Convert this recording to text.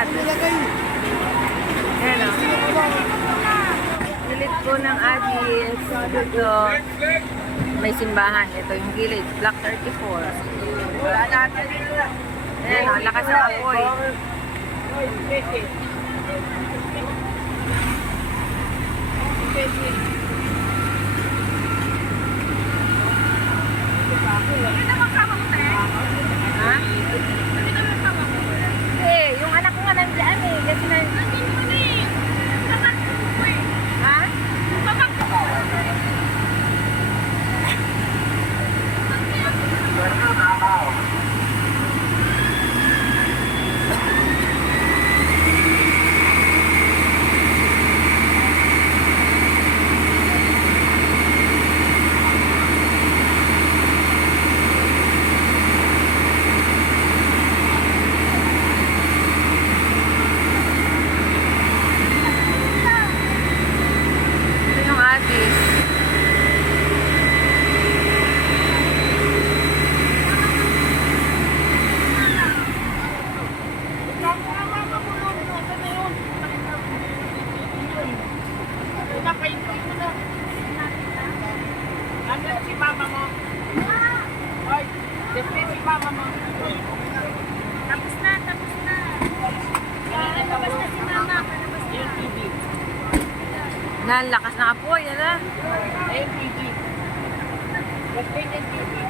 Lakad. Ayan o. Gilid po ng Agis. Dito. May simbahan. Ito yung gilid. Block 34. Ayan o. Lakas ng apoy. Ha? Eh, yung anak ko nga nandiyan eh. Kasi na... Ha? Ito yung Agis. Si mama mo. Hoy, si mama mo. Tapos na. Palabas na si mama. Palabas na. Yung TV. Lakas ng apoy. Ano? Ayun, TV. Yung TV.